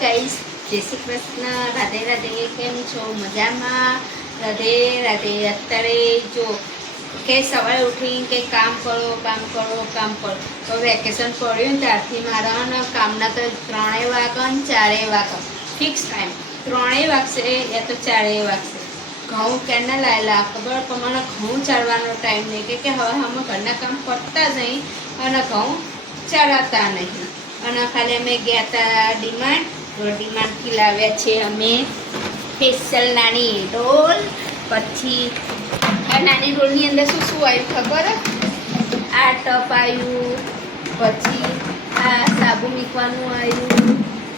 Guys, જય શ્રી કૃષ્ણ, રાધે રાધે. કેમ છો? મજામાં? રાધે રાધે. અત્યારે જો કે સવારે ઉઠીને કે કામ કરો કામ કરો કામ કરો. તો વેકેશન પડ્યું ને ત્યારથી મારા કામના તો 3 વાગે ને 4 વાગે ફિક્સ ટાઈમ. 3 વાગશે યા તો 4 વાગશે. ઘઉં ક્યારના લાયેલા ખબર પણ મને ઘઉં ચાળવાનો ટાઈમ નહીં કે હવે અમે ઘરના કામ કરતા જ નહીં અને ઘઉં ચાળાતા નહીં. અને ખાલી અમે ગયા હતા ડીમાર્ટથી લાવ્યા છે અમે સ્પેશિયલ નાની રોલ. પછી આ નાની રોલની અંદર શું શું આવ્યું ખબર? આ ટપ આવ્યું, પછી આ સાબુ મૂકવાનું આવ્યું,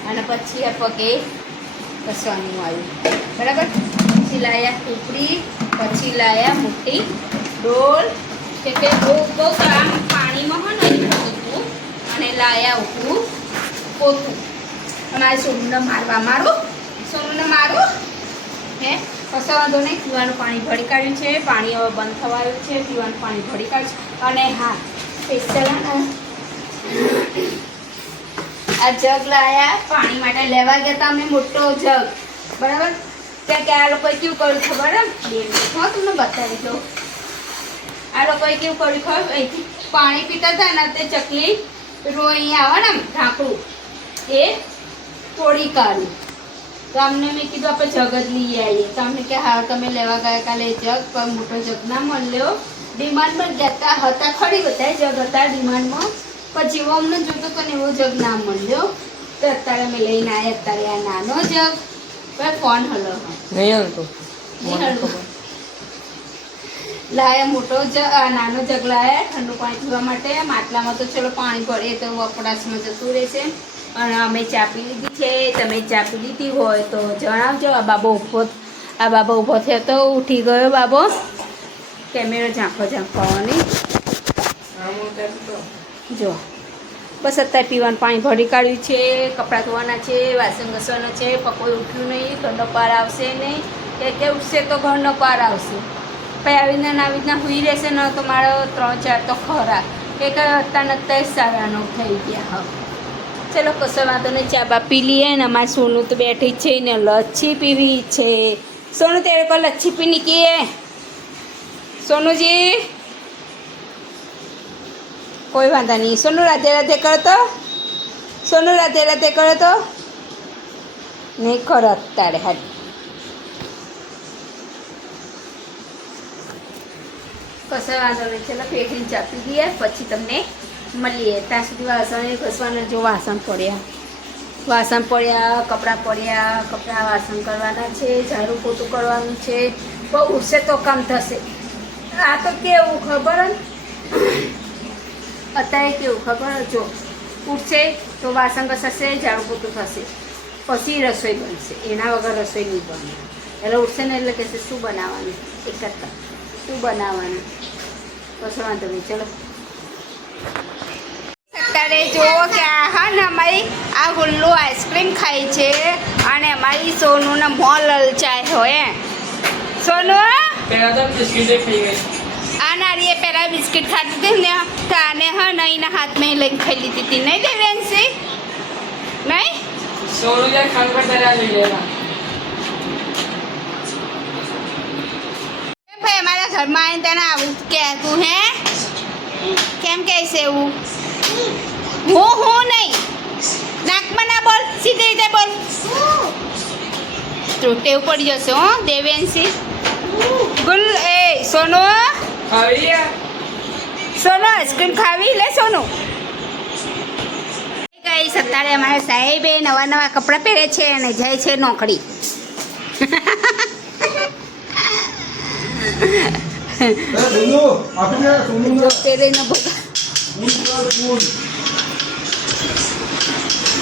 અને પછી આ પગે ઘસવાનું આવ્યું, બરાબર. પછી લાવ્યા કૂપડી, પછી લાવ્યા મોટી ડોલ કે બહુ કામ પાણીમાં હોય ને હતું. અને લાવ્યા ઉભું પોતું. અમારે સોનુને મારું હે કશો વાંધો નહીં. પીવાનું પાણી ભરી કાઢ્યું છે. પાણી હવે બંધ થવાયું છે. પીવાનું પાણી ભરી કાઢ્યું છે. અને હા, સ્પેશિયલ આ જગ લાવ્યા પાણી માટે. લેવા ગયા હતા અમે મોટો જગ, બરાબર. ત્યાં કે આ લોકોએ કેવું કર્યું ખબર? હા, તમને બતાવી દઉં. આ લોકોએ કેવું કર્યું ખબર? અહીંથી પાણી પીતા હતા ને તે ચકલી રોઈ આવે ને ઢાંકણું એ તોડી કાઢ્યું. તો અમને મેં કીધું આપણે જગ જ લઈ આવીએ. તો અમને કે હા, તમે લેવા ગયા કાલે જગ, પણ મોટો જગ ના મળ્યો. ડિમાન્ડમાં ગયા હતા ખરી, બધા જગ હતા ડિમાન્ડમાં, પણ જેવો અમને જોતો તો ને એવો જગ ના મળ્યો. તો અત્યારે અમે લઈને આવ્યા. અત્યારે આ નાનો જગ. ફોન હલો લાયા મોટો જગ, નાનો જગ લાયા ઠંડુ પાણી પીવા માટે. માટલામાં તો ચલો પાણી પડે તો વપરાશમાં જતું રહેશે. અને અમે ચા પી લીધી છે. તમે ચા પી લીધી હોય તો જણાવજો. આ બાબો ઊભો થયો તો ઉઠી ગયો બાબો. કેમેરો ઝાંખવાની જો. બસ અત્યારે પીવાનું પાણી ભરી કાઢ્યું છે. કપડાં ધોવાના છે, વાસણ ઘસવાના છે. પકોઈ ઉઠ્યું નહીં, ઘરનો પાર આવશે નહીં. કે ઉઠશે તો ઘરનો પાર આવશે. પછી આવી રીતના હુઈ રહેશે ને તો મારો 3-4 તો ખરા. કે અત્યારે 9:30 થઈ ગયા. હવે ચલો કશો વાંધો નહીં. ચા બા પી લઈએ ને. અમારે સોનું તો બેઠી છે ને લચ્છી પીવી છે. સોનું તેરે કો લચ્છી પીની કી હે? સોનુજી કોઈ વાંધા નહીં. સોનું રાધે રાધે કરો તો, સોનું રાધે રાધે કરો તો નહીં ખરો અત્યારે. હાલ કશો વાંધો નહીં. ચાલો ફેંકીને ચાપી દઈએ, પછી તમને મળીએ. ત્યાં સુધી વાસણ ઘસવાના. જો વાસણ પડ્યા, કપડાં પડ્યા. વાસણ કરવાના છે, ઝાડુ પોતું કરવાનું છે. બહુ ઉઠશે તો કામ થશે. આ તો કેવું ખબર? અત્યારે કેવું ખબર? જો ઉઠશે તો વાસણ ઘસાશે, ઝાડુ પોતું થશે, પછી રસોઈ બનશે. એના વગર રસોઈ નહીં બને. એટલે ઉઠશે ને એટલે કહેશે શું બનાવવાનું? એક જ શું બનાવવાનું? કશો વાંધો નહીં. ચલો અત્યારે જુઓ કે હા ને અમારી આ ગુલ્લુ આઈસ્ક્રીમ ખાય છે. અને અમારી સોનુને મોં લલચાય હોય. સોનુ આ નારીએ પહેલાં બિસ્કિટ ખાતી હતી ને, તો આને હા ને એના હાથમાં લઈને ખાઈ લીધી હતી. નહીં દેવેન્સી? નહીં ભાઈ અમારા ઘરમાં આવીને તને આવું કહેતું હે? કેમ કહેશે એવું? હું નહીં. નાકમાં ના બોલ, સીધી રીતે બોલ. તો ટેવ પડી જશે હો દેવેન્સી. ગુલ એ સોનુ આઈસ્ક્રીમ ખાવી લે સોનુ. ગાઈસ અત્યારે અમારા સાહેબે નવા કપડાં પહેરે છે અને જાય છે નોકરી.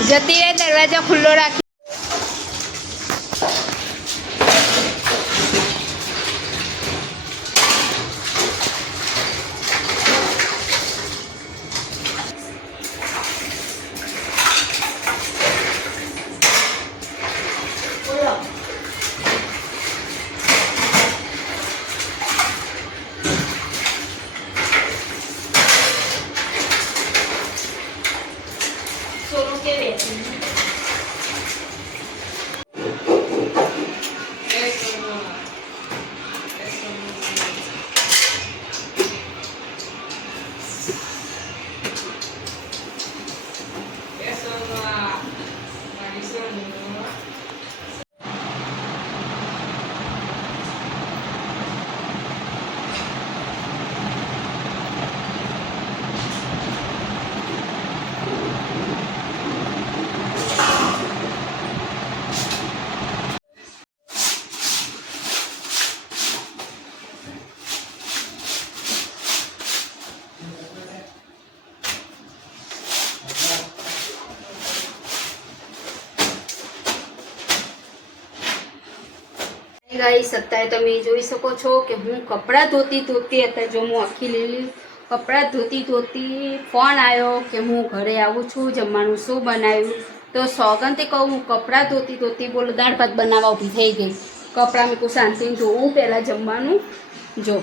જતી રહે, દરવાજો ખુલ્લો રાખી. ગાઈસ અત્યારે તમે જોઈ શકો છો કે હું કપડાં ધોતી અત્યારે જો હું આખી લીલી કપડાં ધોતી ફોન આવ્યો કે હું ઘરે આવું છું, જમવાનું શું બનાવ્યું. તો સોગંદથી કહું, હું કપડાં ધોતી બોલો દાળ ભાત બનાવવા ઊભી થઈ ગઈ. કપડાં મેં કહું શાંતિથી ધોવું, પહેલાં જમવાનું. જો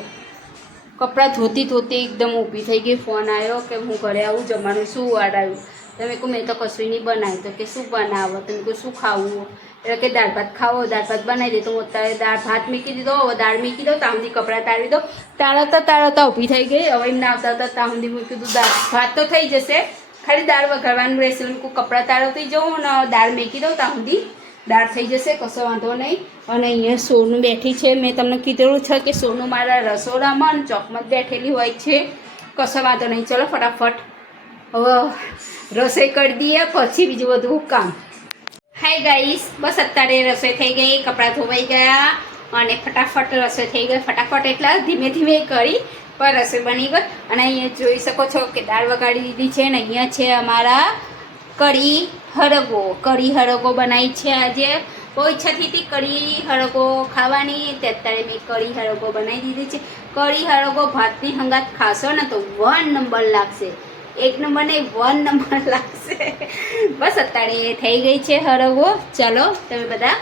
કપડાં ધોતી એકદમ ઊભી થઈ ગઈ. ફોન આવ્યો કે હું ઘરે આવું, જમવાનું શું વાડાયું. તમે કહું મેં તો કશું નહીં બનાવ્યું. તો કે શું બનાવો, તમે કહું શું ખાવું, એટલે કે દાળ ભાત ખાવો, દાળ ભાત બનાવી દે. તો હું અત્યારે દાળ ભાત મૂકી દીધો, હવે દાળ મૂકી દો, ત્યાં સુધી કપડાં તાળી દો. તાળતા ઊભી થઈ ગઈ. હવે એમને આવતા ત્યાં સુધી મૂકી દીધું. દાળ ભાત તો થઈ જશે, ખાલી દાળ વઘારવાનું રહેશે. હું કપડાં તાળવતી જાઉં અને દાળ મૂકી દઉં, ત્યાં સુધી દાળ થઈ જશે, કશો વાંધો નહીં. અને અહીંયા સોનું બેઠી છે. મેં તમને કીધેલું છે કે સોનું મારા રસોડામાં અને ચોકમાં બેઠેલી હોય છે. કશો વાંધો નહીં. ચલો ફટાફટ હવે રસોઈ કરી દઈએ, પછી બીજું બધું કામ. હાય ગાઈસ, બસ અત્યારે રસોઈ થઈ ગઈ, કપડાં ધોવાઈ ગયા અને ફટાફટ રસોઈ થઈ ગઈ. ફટાફટ એટલે ધીમે ધીમે કરી પણ રસોઈ બની ગઈ. અને અહીંયા જોઈ શકો છો કે દાળ વગાડી દીધી છે. અને અહીંયા છે અમારા કઢી હરગો બનાવી છે. આજે બહુ ઈચ્છા થઈ હતી કઢી હરગો ખાવાની, તે અત્યારે મેં કઢી હરગો બનાવી દીધી છે. કઢી હરગો ભાતની હંગાત ખાશો ને તો 1 નંબર લાગશે. 1 નંબર નહીં 1 નંબર લાગશે. બસ અત્યારે થઈ ગઈ છે હરગો. ચાલો તમે બધા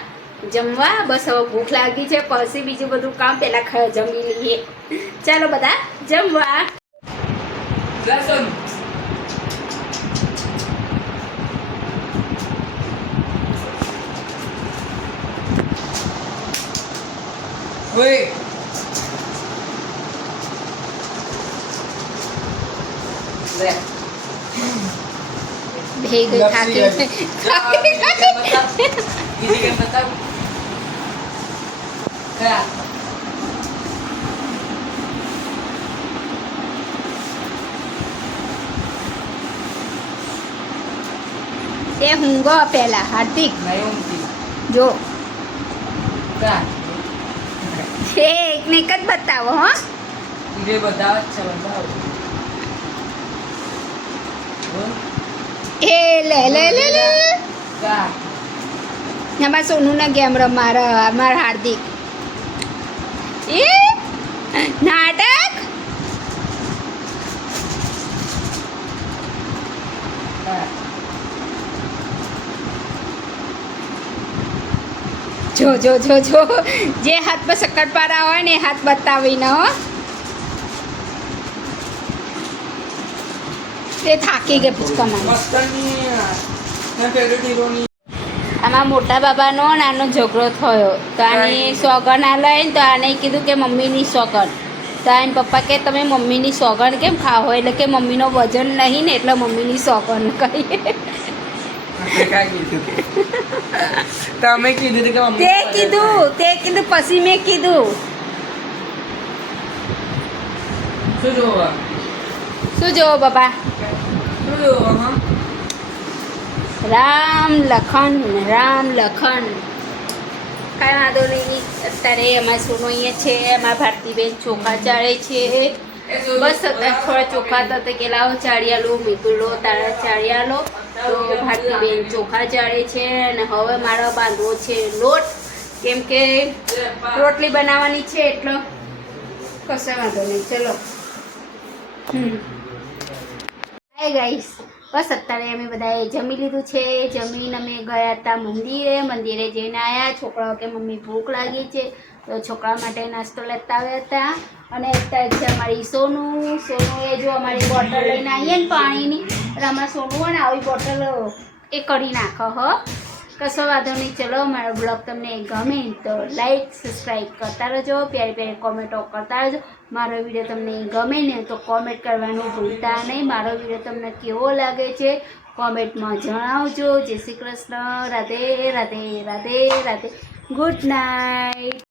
જમવા. બસ હવે ભૂખ લાગી છે, પછી બીજું બધું કામ પહેલાં જમી લઈએ. ચાલો બધા જમવા. ભેગી થાકી એ હુંગો પેલા હાર્દિક જો એકને એક જ બતાવો. હો એ લે અમારા સોનું ના ગેમ મારા હાર્દિક એ નાટક. જો જે હાથ પર શક્કરપારા હોય ને એ હાથ બતાવીને. હો તે થાકી ગઈ પૂછવામાં. આમાં મોટા બાબાનો નાનો ઝઘડો થયો. તો આની સોગન આ લઈને તો આને કીધું કે મમ્મીની સોગન. તો આને પપ્પા કે તમે મમ્મીની સોગન કેમ ખાઓ, એટલે કે મમ્મીનો વજન નહીં ને એટલે મમ્મીની સોગન કહીએ. તમે કીધું કે તે કીધું પછી મેં કીધું. શું જોવો બાબા? રામ લખન કાંઈ વાંધો નહીં. અત્યારે અમારા સોનો અહીંયા છે, અમારા ભારતીબેન ચોખા ચાળે છે. બસ અત્યારે થોડા ચોખા હતા કે લાવો ચાળી આલો, મીઠું તારા ચાળી આલો. તો ભારતીબેન ચોખા ચાળે છે. અને હવે મારો બાંધવો છે લોટ, કેમ કે રોટલી બનાવવાની છે એટલે કશો વાંધો નહીં. ચલો હાય ગાઈસ, બસ અત્યારે અમે બધાએ જમી લીધું છે. જમીને અમે ગયા હતા મંદિરે જઈને આવ્યા. છોકરાઓ કે મમ્મી ભૂખ લાગી છે, તો છોકરા માટે નાસ્તો લેતા આવ્યા હતા. અને અત્યારે છે અમારી સોનુએ જો અમારી બોટલ લઈને આવીએ ને પાણીની, એટલે અમારા સોનું હોય ને આવી બોટલ એ કરી નાખો. હો કશો વાંધો નહીં. ચલો મારો બ્લોગ તમને ગમે તો લાઈક સબસ્ક્રાઈબ કરતા રહેજો, પ્યારી કોમેન્ટો કરતા રહેજો. મારો વિડીયો તમને ગમે ને તો કોમેન્ટ કરવાનું ભૂલતા નહીં. મારો વિડીયો તમને કેવો લાગે છે કોમેન્ટમાં જણાવજો. જય શ્રી કૃષ્ણ. રાધે રાધે. Good night.